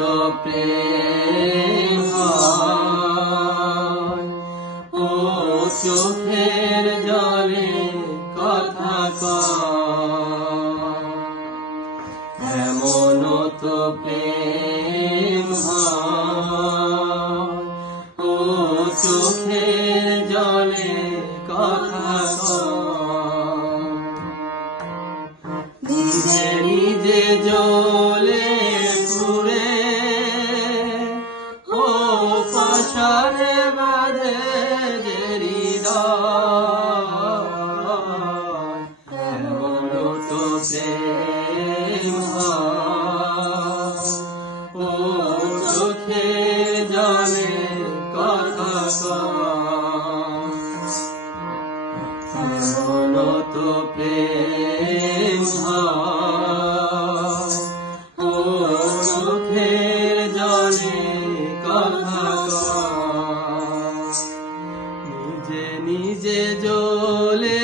তো প্রেম হয়, ও চোখের জলে কথা কয়, এমন তো প্রেম হয়, ও চোখের জলে কথা কয়, নিজে নিজে জ্বলে পুড়ে, ও পাশানে বাঁধে যে হৃদয়, এমন তো প্রেম হয়, ও চোখের জলে কথা কয়, এমন তো প্রেম হয়, ও চোখের জলে কথা কয়, নিজে নিজে জ্বলে